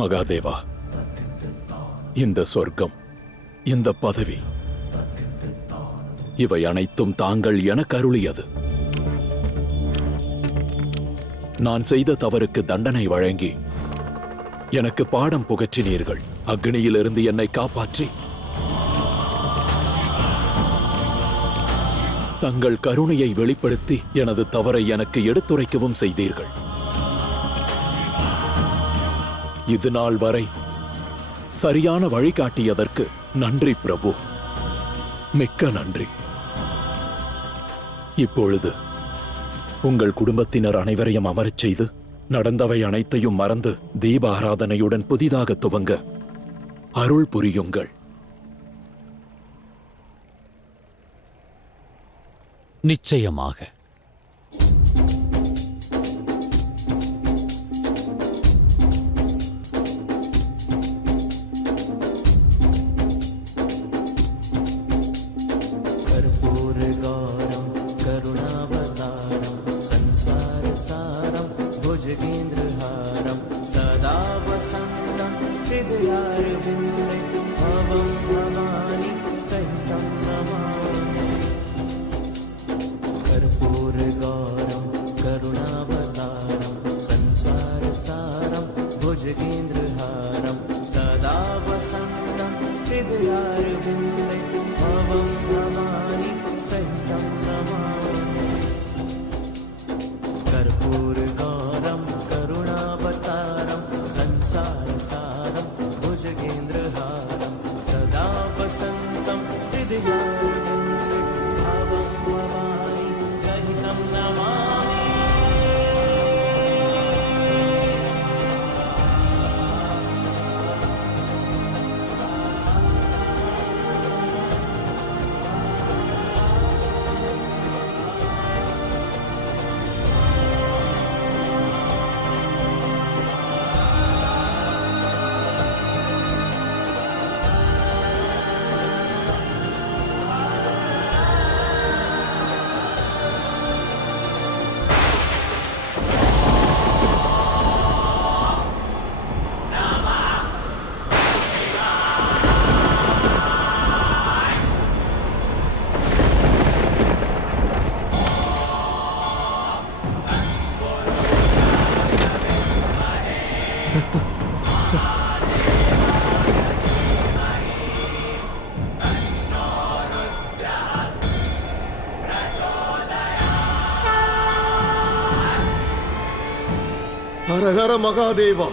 மகாதேவா, இந்த சொர்க்கம், இந்த பதவி, இவை அனைத்தும் தாங்கள் எனக்கு அருளியது. நான் செய்த தவறுக்கு தண்டனை வழங்கி எனக்கு பாடம் புகற்றினீர்கள். அக்னியிலிருந்து என்னை காப்பாற்றி தங்கள் கருணையை வெளிப்படுத்தி எனது தவறை எனக்கு எடுத்துரைக்கவும் செய்தீர்கள். இது நாள் வரை சரியான வழிகாட்டியதற்கு நன்றி பிரபு, மிக்க நன்றி. இப்பொழுது உங்கள் குடும்பத்தினர் அனைவரையும் அமரச் செய்து நடந்தவை அனைத்தையும் மறந்து தீப ஆராதனையுடன் புதிதாக துவங்க அருள் புரியுங்கள். நிச்சயமாக. कर्पूरगौरं करुणावतारं संसारसारं भुजगेन्द्रहारं सदा वसन्तं हृदयारविन्दे भवं भवानी सहितं नमामि। कर्पूरगौरं करुणावतारं संसारसारं भुजगेन्द्रहारं सदा वसन्तं हृदयारविन्दे भवं भवानी सहितं नमामि। कर्पूरगौरं करुणावतारं संसारसारं भुजगेन्द्रहारं सदा वसन्तं हृदयारविन्दे भवं भवानी सहितं नमामि। ஹர ஹர மகாதேவா.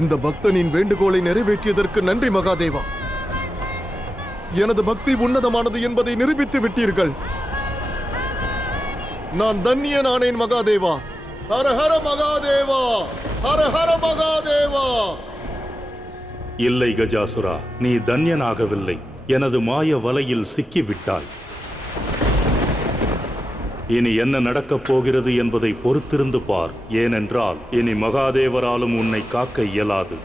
இந்த பக்தனின் வேண்டுகோளை நிறைவேற்றியதற்கு நன்றி மகாதேவா. எனது பக்தி உன்னதமானது என்பதை நிரூபித்து விட்டீர்கள். நான் தன்னியனானேன் மகாதேவா. ஹர ஹர மகாதேவா, ஹர ஹர மகாதேவா. இல்லை கஜாசுரா, நீ தன்யனாகவில்லை. எனது மாய வலையில் சிக்கிவிட்டாய். இனி என்ன நடக்கப் போகிறது என்பதை பொறுத்திருந்து பார். ஏனென்றால் இனி மகாதேவராலும் உன்னை காக்க இயலாது.